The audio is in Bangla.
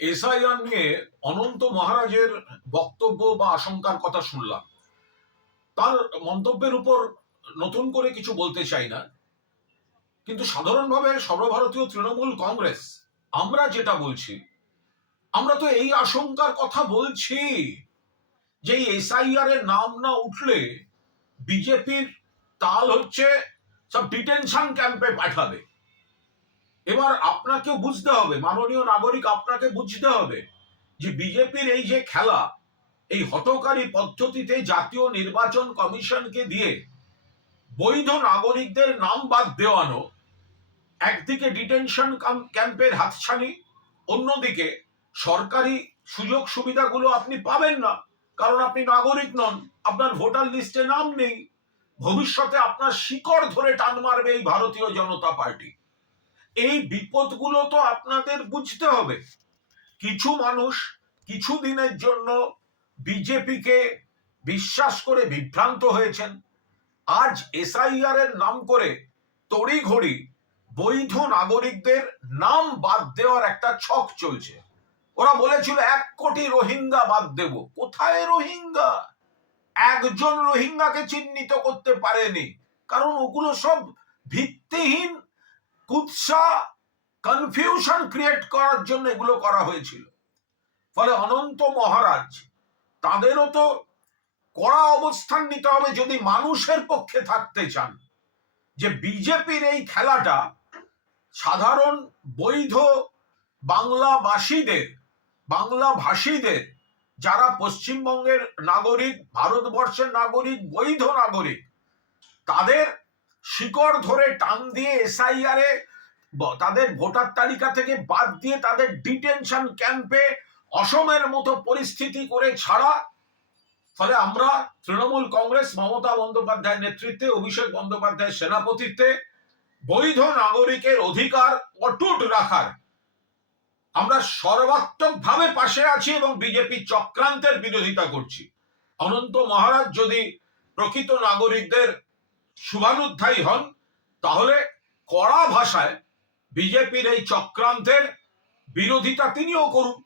এসআইআর নিয়ে অনন্ত মহারাজের বক্তব্য বা আশঙ্কার কথা শুনলাম। তার মন্তব্যের উপর নতুন করে কিছু বলতে চাই না, কিন্তু সাধারণভাবে সর্বভারতীয় তৃণমূল কংগ্রেস আমরা যেটা বলছি, আমরা তো এই আশঙ্কার কথা বলছি যে এসআইআর এর নাম না উঠলে বিজেপির তাল হচ্ছে সব ডিটেনশন ক্যাম্পে পাঠাবে। এবার আপনাকে বুঝতে হবে, মাননীয় নাগরিক, আপনাকে বুঝতে হবে যে বিজেপির এই যে খেলা, এই হঠকারী পদ্ধতিতে জাতীয় নির্বাচন কমিশনকে দিয়ে বৈধ নাগরিকদের নাম বাদ দেওয়ানো, একদিকে ডিটেনশন ক্যাম্পের হাতছানি, অন্যদিকে সরকারি সুযোগ সুবিধাগুলো আপনি পাবেন না, কারণ আপনি নাগরিক নন, আপনার ভোটার লিস্টে নাম নেই। ভবিষ্যতে আপনার শিকড় ধরে টান মারবে এই ভারতীয় জনতা পার্টি। এই বিপদগুলো তো আপনাদের বুঝতে হবে। কিছু মানুষ কিছু দিনের জন্য বিজেপিকে বিশ্বাস করে বিভ্রান্ত হয়েছেন। আজ এসআইআর এর নাম করে তড়িঘড়ি বৈধ নাগরিকদের নাম বাদ দেওয়ার একটা ছক চলছে। ওরা বলেছিল 1 কোটি রোহিঙ্গা বাদ দেব। কোথায় রোহিঙ্গা? একজন রোহিঙ্গাকে চিহ্নিত করতে পারেনি, কারণ ওগুলো সব ভিত্তিহীন কুৎসা, কনফিউশন ক্রিয়েট করার জন্য এগুলো করা হয়েছিল। ফলে অনন্ত মহারাজ, তাদেরও তো কড়া অবস্থান নিতে হবে যদি মানুষের পক্ষে থাকতে চান। যে বিজেপির এই খেলাটা সাধারণ বৈধ বাংলাভাষীদের, যারা পশ্চিমবঙ্গের নাগরিক, ভারতবর্ষের নাগরিক, বৈধ নাগরিক, তাদের শিকড় ধরে টান দিয়ে এসআইআর এ তাদের ভোটার তালিকা থেকে বাদ দিয়ে তাদের ডিটেনশন ক্যাম্পে অসমের মতো পরিস্থিতি করে ছাড়া। ফলে আমরা তৃণমূল কংগ্রেস, মমতা বন্দ্যোপাধ্যায়ের নেতৃত্বে, অভিষেক বন্দ্যোপাধ্যায়ের সেনাপতিত্বে বৈধ নাগরিকের অধিকার অটুট রাখার আমরা সর্বাত্মকভাবে পাশে আছি এবং বিজেপি চক্রান্তের বিরোধিতা করছি। অনন্ত মহারাজ যদি প্রকৃত নাগরিকদের শুভানুধ্যায়ী হন, তাহলে কড়া ভাষায় বিজেপির এই চক্রান্তের বিরোধিতা তিনিও করুন।